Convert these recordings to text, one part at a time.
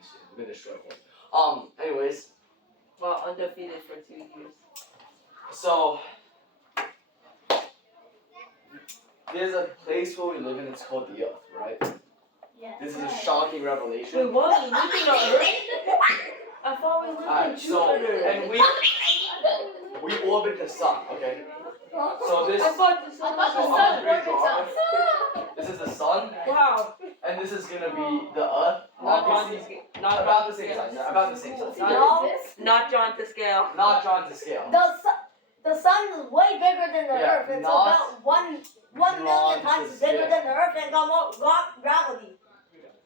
this year. We're gonna destroy home. Anyways. Well, undefeated for 2 years. So there's a place where we live in. It's called the Earth, right? Yes. This is a shocking revelation. Wait, what? We living on Earth? I thought we lived in Alright, so Jupiter. and we orbit the sun, okay? So this. I thought the sun was So the I'm sun. gonna redraw it. This is the sun, Wow. and this is gonna be the Earth. Not John Obviously, to scale. Not about John the to same scale. size. About the same size. No. Not John to scale. Not drawn to scale. The sun is way bigger than the Yeah, Earth. It's not about 1 million drawn times to bigger scale. than the Earth and got more gravity.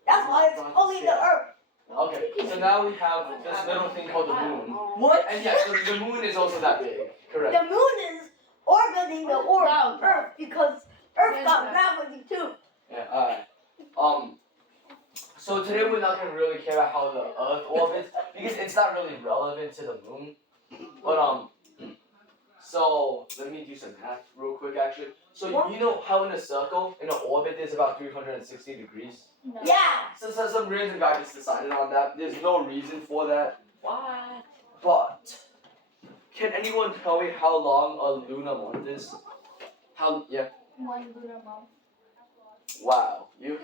That's why it's Drawn to only the scale. Earth. Okay, so now we have this little thing called the moon. What? And yes, the moon is also that big. Correct. The moon is orbiting the Earth because Earth got gravity too. Yeah, alright. So today we're not gonna really care about how the Earth orbits because it's not really relevant to the moon. But so let me do some math real quick actually. So you know how in a circle, in an orbit there's about 360 degrees? Yeah. So some random guy just decided on that. There's no reason for that. What? But can anyone tell me how long a lunar month is? How 1 lunar month. Wow. You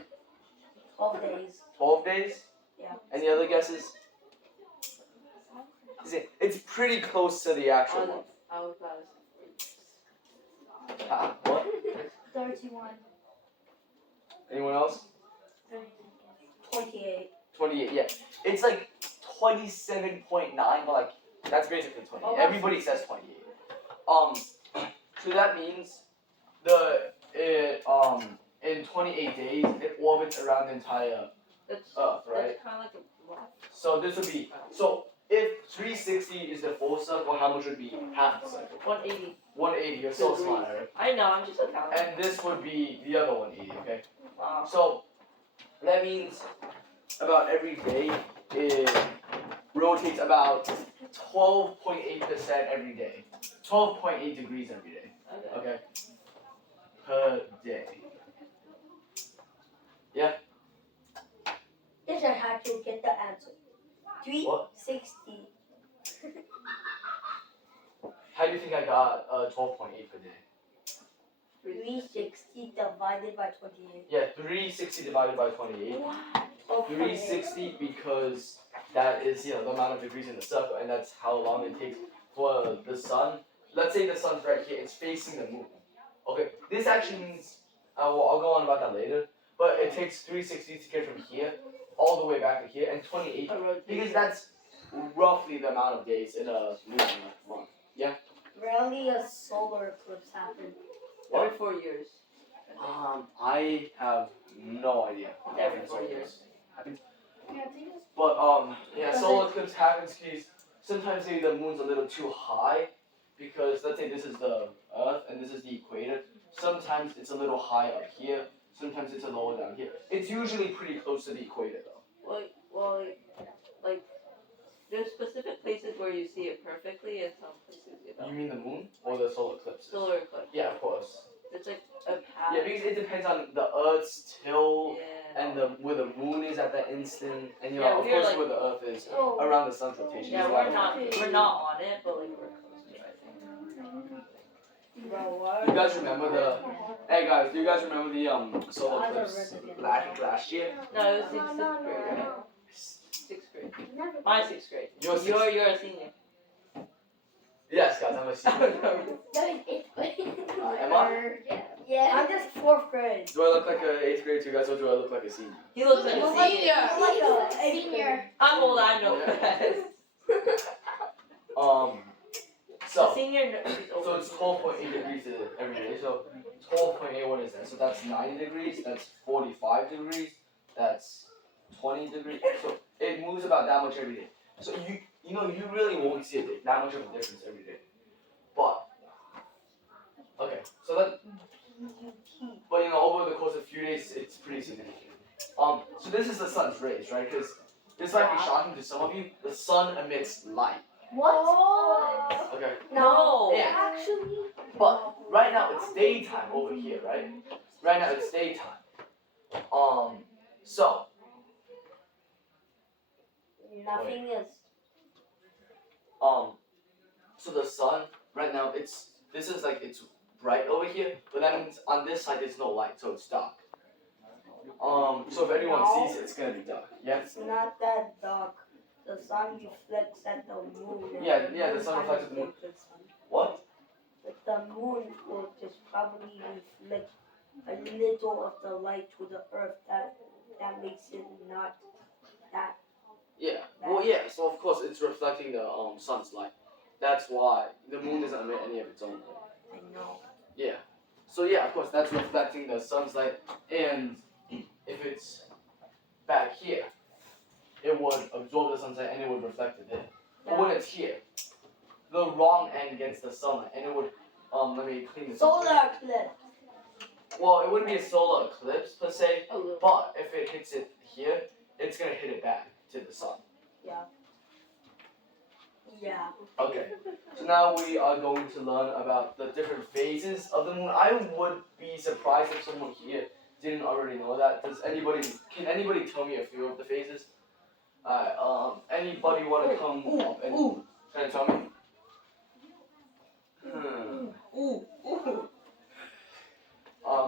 12 days. 12 days? Yeah. Any other guesses? It's pretty close to the actual month. I was about What? 31. Anyone else? 28. 28, yeah. It's like 27.9, but like that's basically 28. Everybody says 28. So that means in 28 days it orbits around the entire That's Earth, right? That's kind of like a what? So this would be if 360 is the full circle, how much would be half the circle? 180. 180. You're so smart, right? I know. I'm just a counter. And this would be the other 180. Okay. Wow. So that means about every day it rotates about 12.8% every day. 12.8 degrees every day. Okay. Okay. Per day. This is how to get the answer. What? 360. How do you think I got 12.8 per day? 360 divided by 28. Yeah, 360 divided by 28. 360 because that is the amount of degrees in the circle, and that's how long it takes for the sun. Let's say the sun's right here; it's facing the moon. Okay, this actually means I'll go on about that later. But it takes 360 to get from here all the way back to here, and 28 because that's roughly the amount of days in a lunar month. Rarely a solar eclipse happened. Every 4 years. I have no idea. Every 4 years. But solar eclipse happens because sometimes maybe the moon's a little too high because let's say this is the Earth and this is the equator. Sometimes it's a little high up here. Sometimes it's a lower down here. It's usually pretty close to the equator though. Well, like there's specific places where you see it perfectly, and some places you You don't. mean the moon or the solar eclipses? Solar eclipse. Yeah, of course. It's like a path. Yeah, because it depends on the Earth's tilt Yeah. and where the moon is at that instant, and Yeah, of we're course like- where the Earth is Oh. around the sun's rotation. Yeah, is we're around- not on it, but like we're close to it, I think. You guys remember Hey guys, do you guys remember the solar eclipse last year? No, it was sixth grade, right? Sixth grade. My sixth grade. You're You're a senior. Yes, guys, I'm a senior. Am I? Yeah. I'm just 4th grade. Do I look like an 8th grade to you guys, or do I look like a senior? He looks like a You're senior. like a senior. I'm old, I know Yeah. that. So A senior is So over. it's 12.8 degrees every day. So 12.8, what is that? So that's 90 degrees. That's 45 degrees. That's 20 degrees. So it moves about that much every day. So you really won't see that much of a difference every day. But okay, so but over the course of a few days, it's pretty significant. So this is the sun's rays, right? Because this might be shocking to some of you. The sun emits light. What? Okay. No. Yeah. Actually. But right now it's daytime over here, right? Right now it's daytime. So Nothing is. So the sun right now this is like it's bright over here, but that means on this side there's no light, so it's dark. So if anyone sees it, it's gonna be dark. Yes. It's not that dark. The sun reflects at the moon. and Yeah, the moon sun kind reflects of at the moon. makes the sun. What? But the moon will just probably reflect a little of the light to the earth. That makes it not that. Yeah. Well, yeah. So of course it's reflecting the sun's light. That's why the moon doesn't emit any of its own light. I know. Yeah. So yeah, of course that's reflecting the sun's light, and if it's back here, it would absorb the sunlight and it would reflect it there. But when it's here, the wrong end gets the sunlight, and it would let me clean this up. Solar eclipse. Well, it wouldn't be a solar eclipse per se, A little. but if it hits it here, it's gonna hit it back to the sun. Yeah. Okay. So now we are going to learn about the different phases of the moon. I would be surprised if someone here didn't already know that. Can anybody tell me a few of the phases? Anybody want to come up and kind of tell me? Ooh.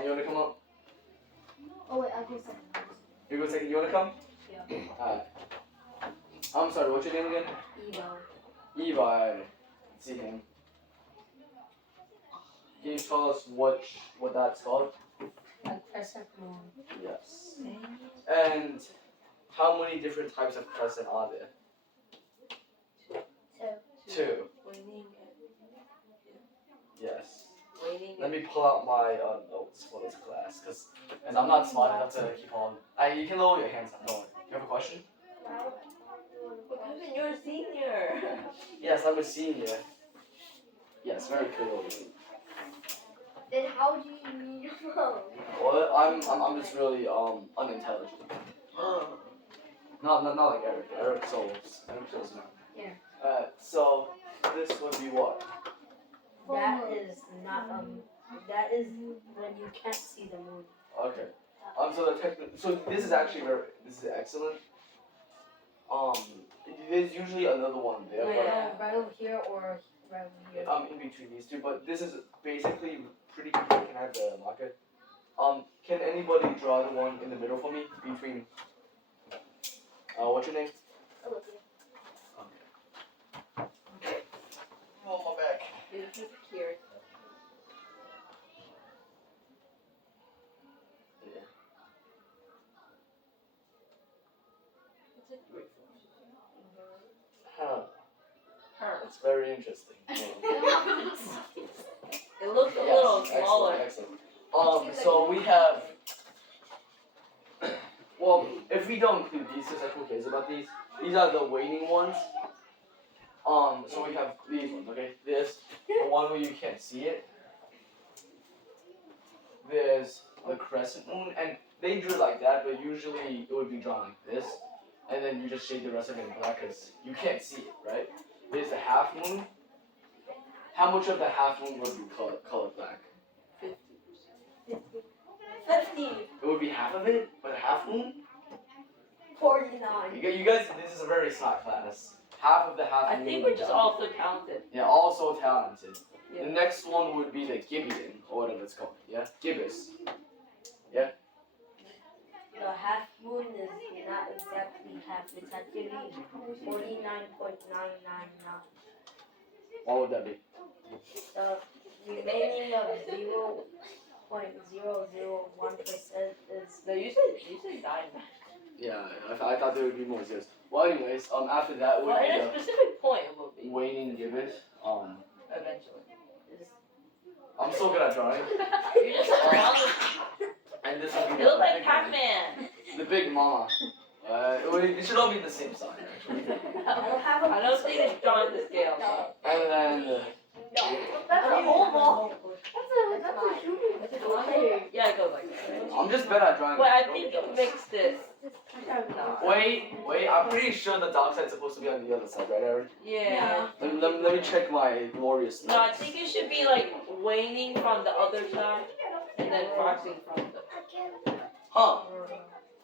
You wanna come up? Oh wait, I'll go second. You go second. You wanna come? Yeah. Alright. I'm sorry. What's your name again? Evo. Eva. I see him. Can you tell us what that's called? A crescent moon. Yes. And how many different types of crescent are there? Two. Waning Yes. and waning. Let me pull out my notes for this class, because I'm not smart enough to keep on. You can lower your hands up. Don't worry. You have a question? Because you're a senior. Yes, I'm a senior. Yes, very cool. Then how do you know? Well, I'm just really unintelligent. Not like Eric. Eric souls now. Yeah. So this would be what? That is not That is when you can't see the moon. Okay. So this is actually this is excellent. There's usually another one there, Right over here or right over here. but in between these two. But this is basically pretty complete. Can I have the marker? Can anybody draw the one in the middle for me between? What's your name? Olivia. Oh, my back. This is here. Yeah. Huh. Her. It's very interesting. It looks a little smaller. Excellent. So we have. Well, if we don't include these, since who cares about these? These are the waning ones. So we have these ones, okay? There's the one where you can't see it. There's the crescent moon, and they drew like that, but usually it would be drawn like this, and then you just shade the rest of it in black because you can't see it, right? There's the half moon. How much of the half moon would be colored black? 50%. 50. It would be half of it, but half moon? 49. You guys, this is a very smart class. Half of the half I moon. think would we're be just done. also talented. Yeah, also talented. Yeah. The next one would be the Gibeon, or whatever it's called. Yeah? Gibbous. The half moon is not exactly half. It's actually 49.999. What would that be? The remaining of 0.001% is. No, you said 9. Yeah, I thought there would be more zeros. Well, anyways, after that would Well, at a be specific point it will the be. waning gibbous. Eventually. I'm so good at drawing. You just around And this would be You look the like big Pac-Man. the big mama. It should all be the same size, actually. I don't think it's drawn to scale. So. And then That's an oval. That's a human. Yeah, it goes like that. I'm just better at drawing. Wait, I think you mixed it. No. Wait, I'm pretty sure the dark side's supposed to be on the other side, right, Aaron? Yeah. Let me check my glorious No, I notes. think it should be like waning from the other side and then waxing from the. Huh,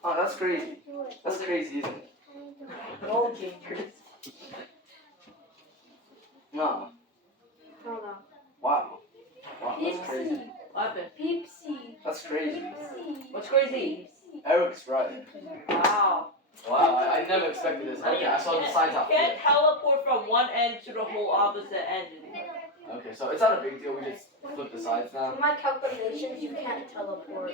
that's crazy. That's crazy, isn't it? No, so dangerous. No. No. Wow. Wow, that's crazy. Pepsi. What happened? Pepsi. That's crazy. Pepsi. What's crazy? Eric's right. Wow. Wow, I never expected this. Okay, I saw the signs You out can't there. teleport from one end to the whole opposite end anymore. Okay, so it's not a big deal. We just flip the sides now. For my calculations, you can't teleport.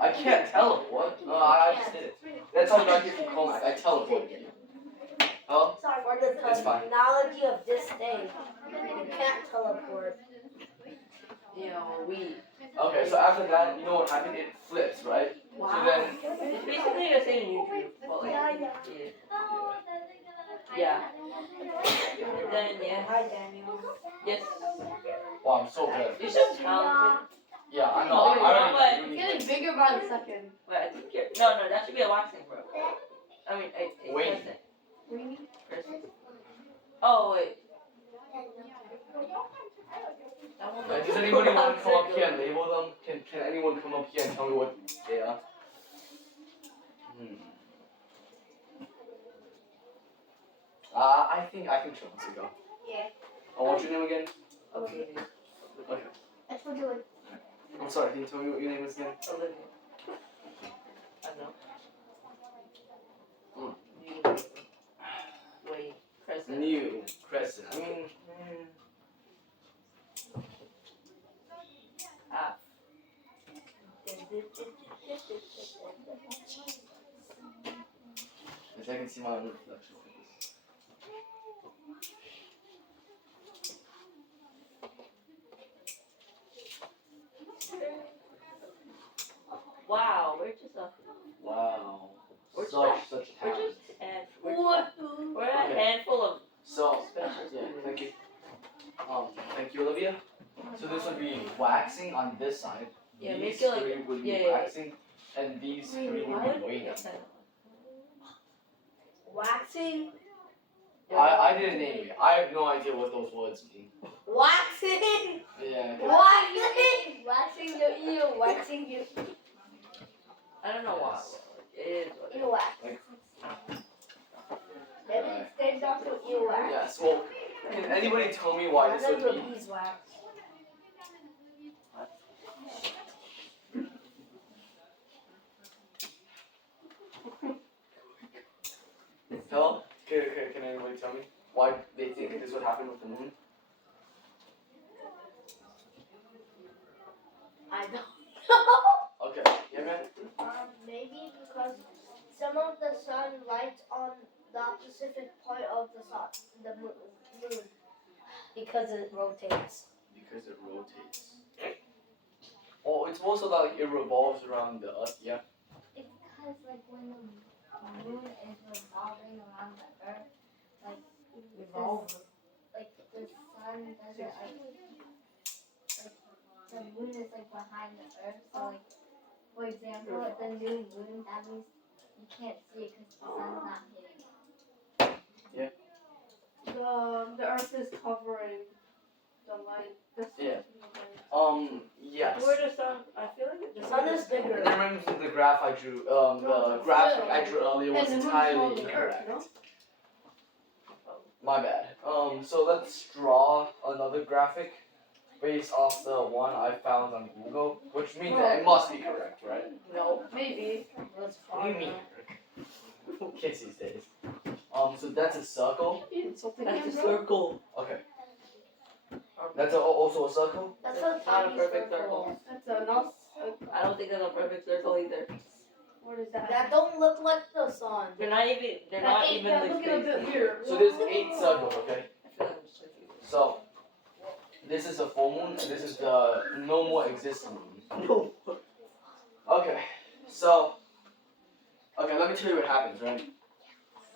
I can't teleport. No, I just did it. That's all back here from Comac. I teleported. Oh? Sorry, for the It's fine. technology of this day, you can't teleport. You know, we. Okay, so after that, you know what happened? It flips, right? Wow. So then, It's basically the same you drew. But like, yeah. And then, yeah. Hi, Daniel. Yes. wow, I'm so good. You're so talented. Yeah, I know. I already It's really getting bigger by the second. Wait, I think you're. No, that should be a waxing, bro. I mean, a Wait. crescent. Oh, wait. That one looks Does anybody want to come up circular. here and label them? Can anyone come up here and tell me what they are? I think Sean wants to go. Yeah. Oh, what's your name again? Okay. Okay. That's what you're I'm sorry, can you tell me what your name is again? Olivia. I know. Hmm. New. Wait, crescent. New Crescent. I mean, Half. if I can see my own reflection. Wow, we're just a. Wow. We're Such We're talent. just and we're a handful of So, special yeah, students. thank you. Thank you, Olivia. So this would be waxing on this side. Yeah, These make it like three would be yeah. waxing, and these three would Why be would waiting. Waxing. I didn't name it. I have no idea what those words mean. Waxing. Yeah. Waxing. waxing your ear, waxing your I don't know why. It is what it is. earwax. That stands off your earwax. Yes. Well, can anybody tell me why this would be? Beeswax. Hello? Can anybody tell me why they think this would happen with the moon? I don't know. Okay. Yeah, man. Maybe because some of the sun lights on the specific part of the sun, the moon. Because it rotates. Because it rotates. Oh, it's also that like it revolves around the Earth. Yeah. It's because like when the moon is revolving around the earth, like Revolve. like the sun doesn't like the moon is like behind the earth. So like for example, the new moon, that means you can't see it because the sun's not hitting it. The earth is covering the light. The sun Yeah. from the light. Yes. Where the sun? I feel like The sun is bigger. Remember the graph I drew, the graphic I drew earlier was And the moon's entirely smaller than Earth, incorrect. no? My bad. So let's draw another graphic based off the one I found on Google, which means that it must be correct, right? no. Maybe. That's What do you far. mean? Who kids these days? So that's a circle. Something That's a bro. circle. Okay. That's also a circle. That's Not a a tiny perfect circle. That's a not. I don't think that's a perfect circle either. What is that? That don't look like the sun. They're not even. They're That not ain't evenly looking a spaced. bit weird. So there's 8 circles, okay? I feel like I'm just confused. So this is the full moon, and this is the no more existing moon. No. Okay. So let me tell you what happens, right?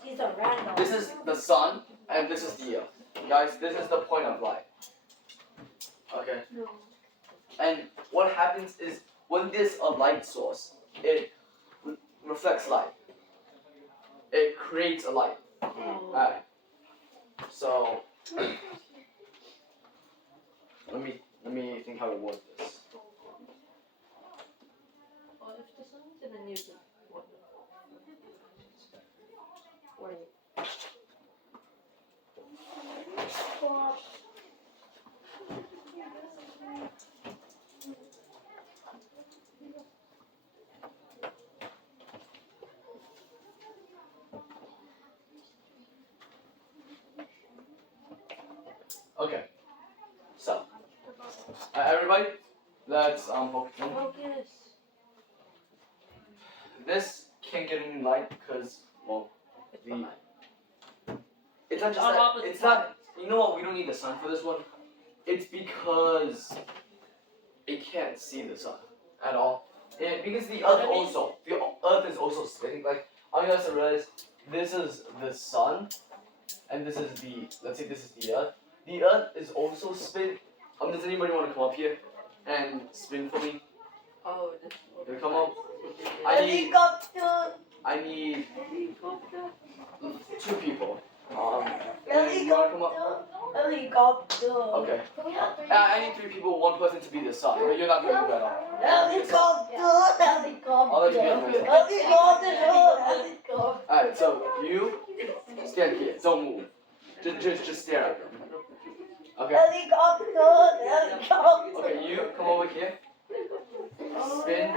These are random. This is the sun, and this is the earth. Guys, this is the point of light. Okay? No. And what happens is, when there's a light source, it reflects light. It creates a light. Alright. So, let me think how to word this. Well, if the sun's in the news, what? Wait. Okay. So, everybody, let's focus. Focus. This can't get any light because, well, It's The- fine. it's not just On that. opposite It's not. You know what? We don't need the sun for this one. It's because it can't see the sun at all. And because the Earth also, the Earth is also spinning. Like I want you guys to realize, this is the sun, and this is the. Let's say this is the Earth. The Earth is also spin. Does anybody want to come up here and spin for me? Oh, this Can we come up? I need. Helicopter. I need Helicopter. 2 people. And you wanna come up? Helicopter. Okay. Can we have 3? I need 3 people, 1 person to be the sun. But you're not gonna do that at all. Helicopter. I'll let you Helicopter. be the Helicopter. Helicopter. Alright, so you stand here. Don't move. Just stare at them. Okay. Helicopter. Helicopter. Okay, you come over here. Spin.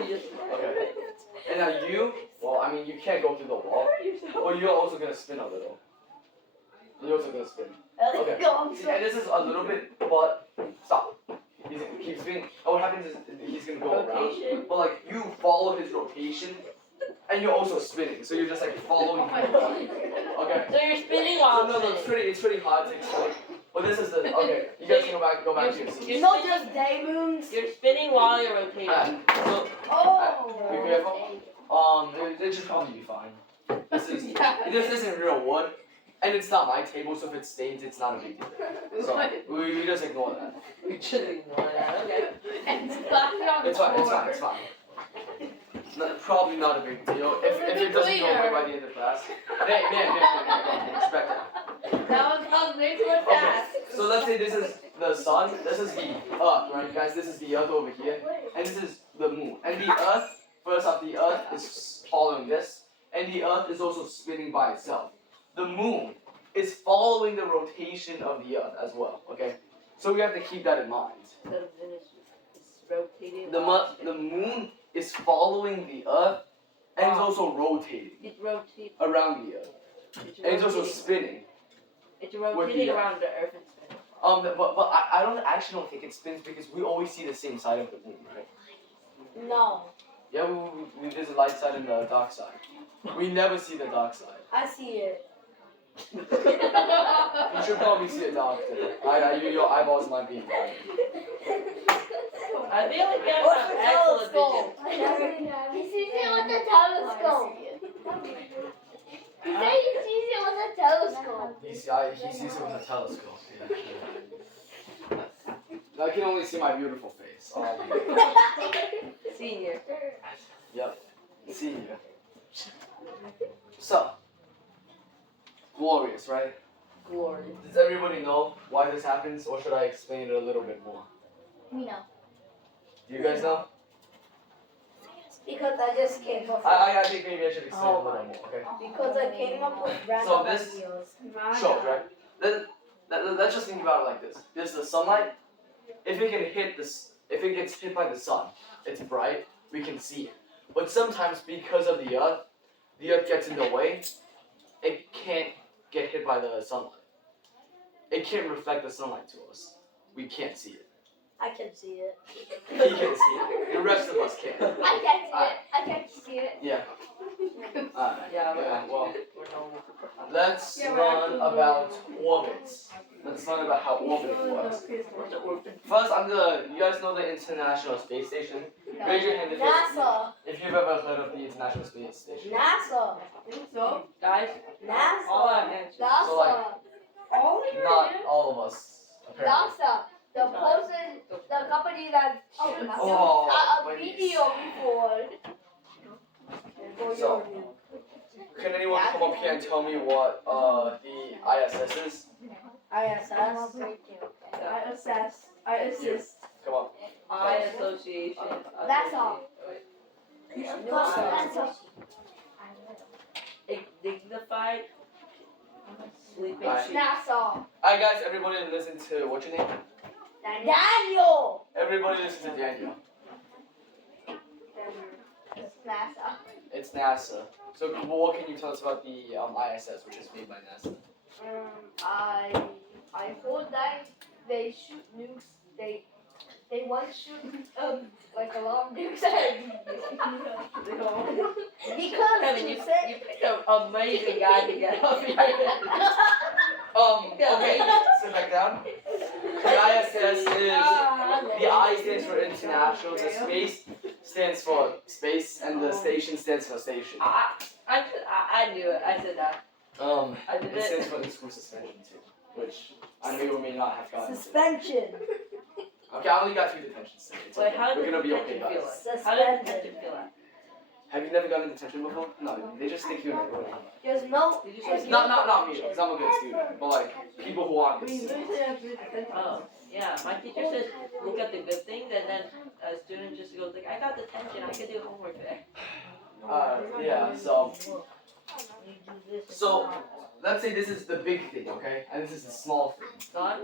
You just. Okay. And now you. Well, I mean, you can't go through the wall. Well, you're also gonna spin a little. You're also gonna spin. Okay. And this is a little bit, but stop. He's keep spinning. And what happens is he's gonna go around. Rotation. But like you follow his rotation, and you're also spinning. So you're just like following him. Okay. So you're spinning So while no, spinning. it's pretty hard to explain. But this is the okay. You guys can go back to your seats. You're Not spinning- just day moons. You're spinning while you're rotating. So be careful. It should probably be fine. This isn't real wood, and it's not my table, so if it stains, it's not a big deal. So we just ignore that. We should ignore that. Okay. It's fine. No, probably not a big deal. If it doesn't go away by the end of class. Man, respect that. That was way too much Okay, fast. so let's say this is the sun, this is the earth, right guys? This is the earth over here, and this is the moon. And the earth, first off, the earth is following this, and the earth is also spinning by itself. The moon is following the rotation of the earth as well, okay? So we have to keep that in mind. Instead of finish, it's rotating. The moon is following the earth, and it's also rotating It rotates. around the earth. And it's also spinning. It's with rotating the- around the earth and spinning. But I actually don't think it spins because we always see the same side of the moon, right? No, Yeah, there's a light side and the dark side. We never see the dark side. I see it. You should probably see a doctor. Your eyeballs might be inflamed. I feel like you What's have the excellent telescope? vision. He sees it with the telescope. He said he sees it with a telescope. He sees it with a telescope. Yeah. I can only see my beautiful face. Senior. Senior. So, glorious, right? Glory. Does everybody know why this happens, or should I explain it a little bit more? We know. Do you guys know? Because I just came up. I think maybe I should explain a little more, okay? Because I came up with random So this- ideas. Shows, right? Let's just think about it like this. There's the sunlight. If it gets hit by the sun, it's bright, we can see it. But sometimes because of the earth gets in the way, it can't get hit by the sunlight. It can't reflect the sunlight to us. We can't see it. I can see it. He can see it. The rest of us can't. I can't see it. I can't see it. Yeah. Alright. Yeah, Well, we're normal. let's learn about orbits. Let's learn about how orbit works. What's an orbit? First, you guys know the International Space Station? Raise your hand NASA. if you've ever heard of the International Space Station. NASA. So, Guys, NASA. all our answers. So, like, all of your Not answers? all of us, apparently. NASA, the person, the company that showed us Oh, a wait. video before. So, can anyone come up here and tell me what the ISS is? ISS. I assist. Come on. I association. That's all. NASA. Dignified. Sleeping Alright. sheep. NASA. Alright guys, everybody listen to, what's your name? Daniel. Everybody listen to Daniel. NASA. It's NASA. So what can you tell us about the ISS, which is made by NASA? I heard that they shoot nukes. They once shoot like a lot of nukes at Because Kevin, you you said picked an amazing guy to get up here. Okay, sit back down. The ISS is, the I stands for international, the space stands for space, and the station stands for station. I knew it. I said that. I did It it. stands for in-school suspension too, which I may or may not have gotten to. suspension. Okay, I only got 2 detentions today. It's Wait, okay. how We're did gonna be detention okay, feel guys. like? How did Suspended. detention feel like? Have you never gotten detention before? No, they just stick you in a room. There's no. Did you there's say? no Not me, protection. because I'm a good student, but like people who aren't good students. Oh, yeah. My teacher said look at the good things, and then a student just goes like, I got detention. I could do homework today. Yeah, so You do this So- and that. let's say this is the big thing, okay? And this is the small thing. Done?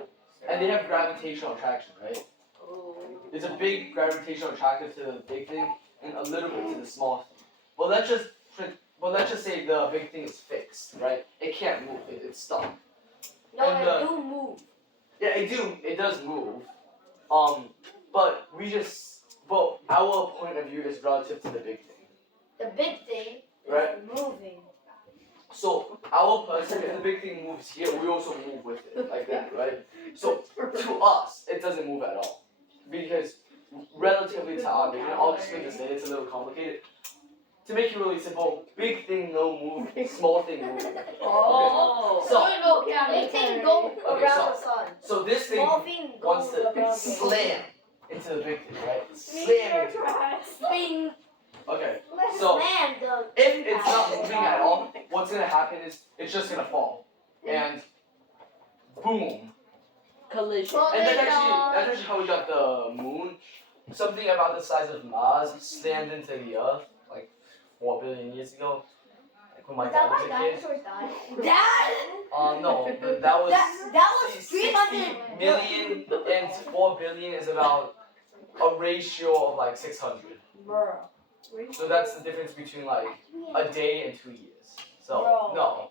And they have gravitational attraction, right? Oh. There's a big gravitational attraction to the big thing and a little bit to the small thing. But let's just say the big thing is fixed, right? It can't move, it's stuck. No, and they do move. Yeah, it does move. But our point of view is relative to the big thing. The big thing Right. is moving. So our person, if the big thing moves here, we also move with it, like that, right? So to us, it doesn't move at all. Because relatively to our vision, I'll explain this later, it's a little complicated. To make it really simple, big thing no move, small thing move. Oh. So, Big thing go Okay, around the sun. so this thing Small thing wants goes around to the slam into the big thing, right? Slam into it. Swing. Okay, so Slam the. if it's not moving at all, what's gonna happen is it's just gonna fall. And boom. Collision. And that's actually how we got the moon. Something about the size of Mars slammed into the earth like 4 billion years ago. Like when my Is dad that was why a kid. dinosaurs died? That. No, that was That was 60 300 million and 4 billion is about a ratio of like 600. Bruh. So that's the difference between like a day and 2 years. So Bro. no,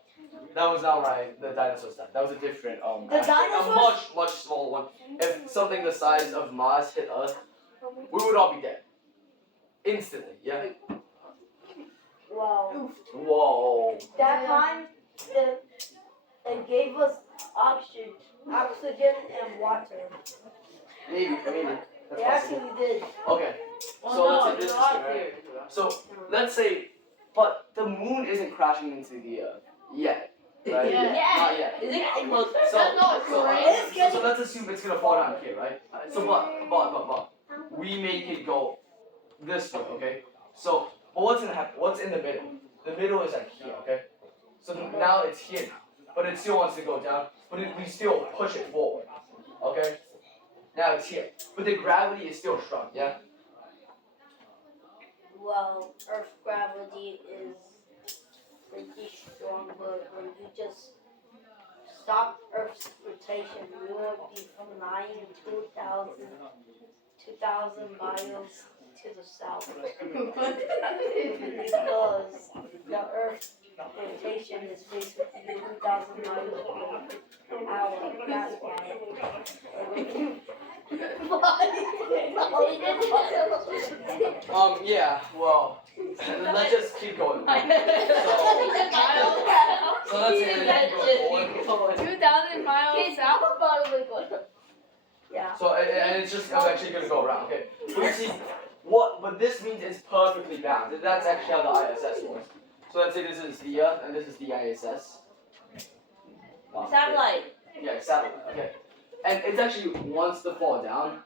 that was not right. The dinosaurs died. That was a different The aspect, dinosaurs? a much smaller one. If something the size of Mars hit Earth, we would all be dead instantly. Yeah. Wow. Whoa. That time, it gave us oxygen and water. Maybe. It That's possible. actually did. Okay. Oh, So no, let's say it's this is not right. here. So let's say, but the moon isn't crashing into the Earth yet, right? Yeah. Not yet. Is it getting closer? So let's assume it's gonna fall down here, right? So but we make it go this way, okay? So but what's gonna happen? What's in the middle? The middle is like here, okay? So now it's here now, but it still wants to go down, but we still push it forward, okay? Now it's here, but the gravity is still strong, yeah? Well, Earth gravity is pretty strong, but when you just stop Earth's rotation, we will be flying 2,000 miles to the south. Because the Earth's rotation is basically 2,000 miles per hour. That's why. Yeah, well, let's just keep going. So let's say let's keep going forward. 2,000 miles south. Yeah. So and it's just eventually gonna go around, okay? But you see, but this means it's perfectly balanced. That's actually how the ISS works. So let's say this is the Earth and this is the ISS. Satellite. Yeah, satellite. Okay. And it actually wants to fall down,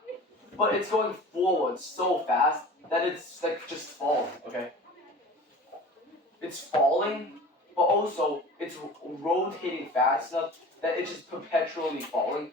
but it's going forward so fast that it's like just falling. Okay. It's falling, but also it's rotating fast enough that it's just perpetually falling.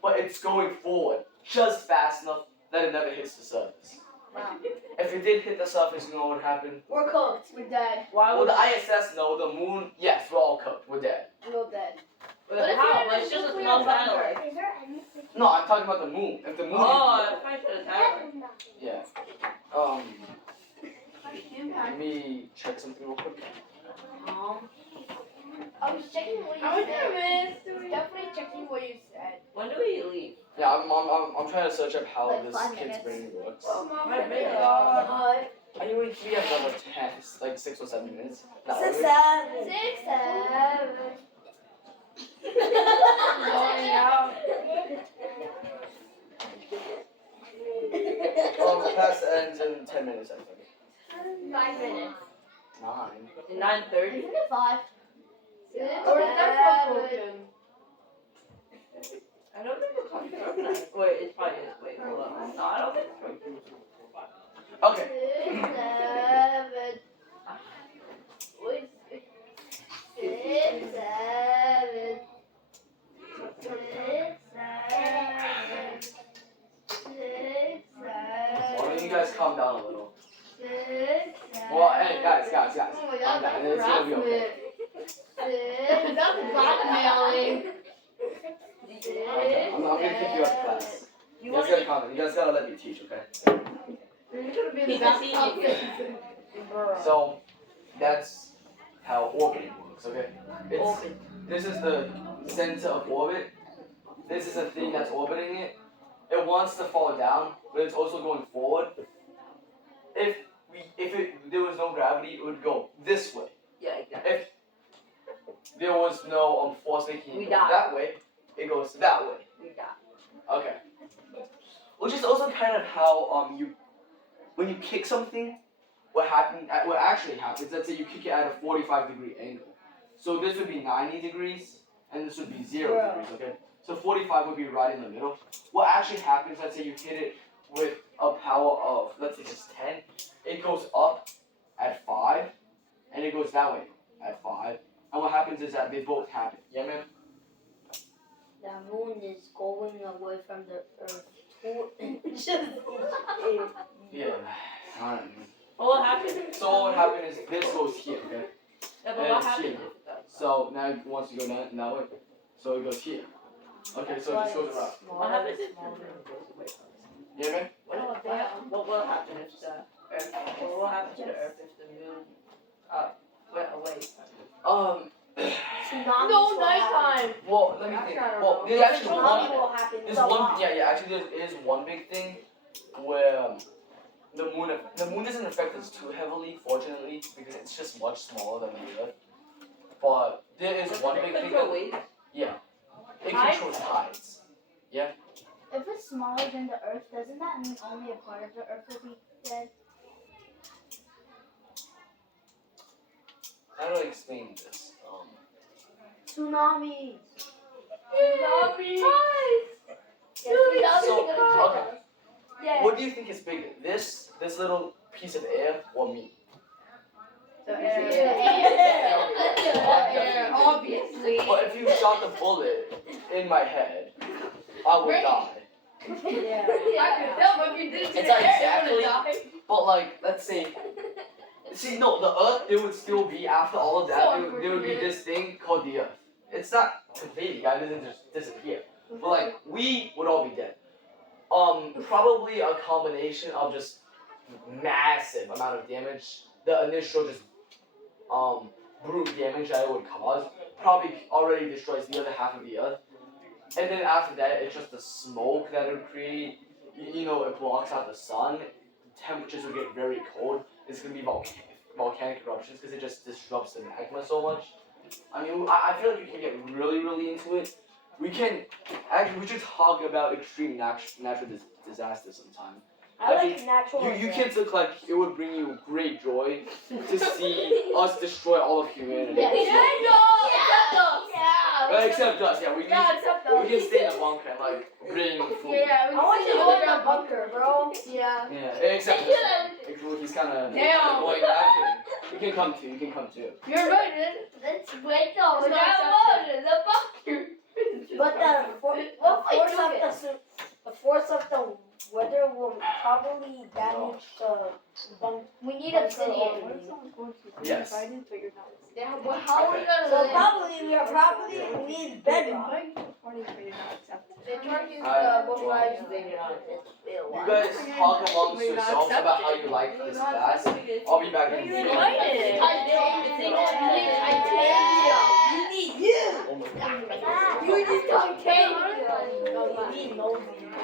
But it's going forward just fast enough that it never hits the surface. Wow. If it did hit the surface, you know what would happen? We're cooked. We're dead. Why Well, would the ISS, no. The moon, yes, we're all cooked. We're dead. We're dead. how? But it's just a small satellite. Is there any? No, I'm talking about the moon. If the moon. Oh, I said a satellite. Yeah. Let me check something real quick. I was checking what you How many said. minutes do we? Definitely checking what you said. When do we leave? Yeah, I'm trying to search up how Like this 5 kid's minutes. brain works. Oh my My brain. god. I mean, we have another 10, like 6 or 7 minutes. No, 6, we- 7. 6, 7. Going out. Class ends in 10 minutes, I think. 5 minutes. 9. 9:30. Isn't it 5? 6, Or is that 7. broken? I don't think it's broken. Wait, it's probably is. Wait, hold on. No, I don't think it's broken. Okay. 6, 7. Wait, 6, 7. 6, 7. 6, Why 7. don't you guys calm down a little? 6, 7. Well, hey, guys. Oh my Calm god, down. that's It's gonna be okay. harassment. That's blackmailing. Okay, I'm gonna kick you out of class. You You guys want gotta to? calm down. You guys gotta let me teach, okay? You're gonna be in the He's a back senior. So, that's how orbiting works, okay? Orbit. This is the center of orbit. This is the thing that's orbiting it. It wants to fall down, but it's also going forward. If there was no gravity, it would go this way. Yeah, exactly. If there was no force making We it go die. that way, it goes that way. We got. Okay. Which is also kind of how when you kick something, what actually happens, let's say you kick it at a 45-degree angle. So this would be 90 degrees and this would be 0 degrees, okay? So 45 would be right in the middle. What actually happens, let's say you hit it with a power of, let's say just 10, it goes up at 5 and it goes that way at 5. And what happens is that they both happen. Yeah, man? The moon is going away from the earth. Just Yeah. Alright. Well, what happened? So what happened is this goes here, okay? Yeah, but and what it's happened here. if it does? So now it wants to go down that way. So it goes here. Okay, so it just goes around. What happens if the moon goes away from us? Yeah, man? What will happen if the Earth? What will happen to the Earth if the moon went away? tsunami. No, nighttime. Well, let me think. Well, there's actually Tsunami one. will happen. There's one. Yeah. Actually, there is one big thing where the moon doesn't affect us too heavily, fortunately, because it's just much smaller than the Earth. But there is Does one it big thing. control waves? Yeah. It Tides? controls tides. If it's smaller than the Earth, doesn't that mean only a part of the Earth will be dead? How do I explain this? Tsunami. Tsunami. So, okay. Yeah. What do you think is bigger, this little piece of air, or me? The air, obviously. Well, if you shot the bullet in my head, I would Great. die. Yeah. I could tell, but if you did it to It's the not air, you exactly- would have died. But like, let's say, see, no, the Earth, there would still be, after all of that, there would be this thing called the Earth. It's not completely, guys, it doesn't just disappear. But like, we would all be dead. Probably a combination of just massive amount of damage. The initial just, brute damage that it would cause probably already destroys the other half of the Earth. And then after that, it's just the smoke that it would create. You know, it blocks out the sun. Temperatures would get very cold. It's gonna be volcanic eruptions because it just disrupts the magma so much. I mean, I feel like we can get really, really into it. We should talk about extreme natural disasters sometime. I like natural. You kids look like it would bring you great joy to see us destroy all of humanity. Except us, yeah. We can stay in the bunker and like bring food. Yeah, I want you to go in the bunker, bro. Yeah. Yeah, except us. He's kind of Damn. annoying. Actually, you can come too. You're right, then. Let's wait though. It's not The bunker. But the force of the weather will probably damage the bunker. We need a city. Yes. Yeah, but how are we gonna So live? probably we need bedrock. The truck is I- what well, I use. You guys talk amongst yourselves about how you like this class. I'll be back in a few. Titanium. You need Be nosy.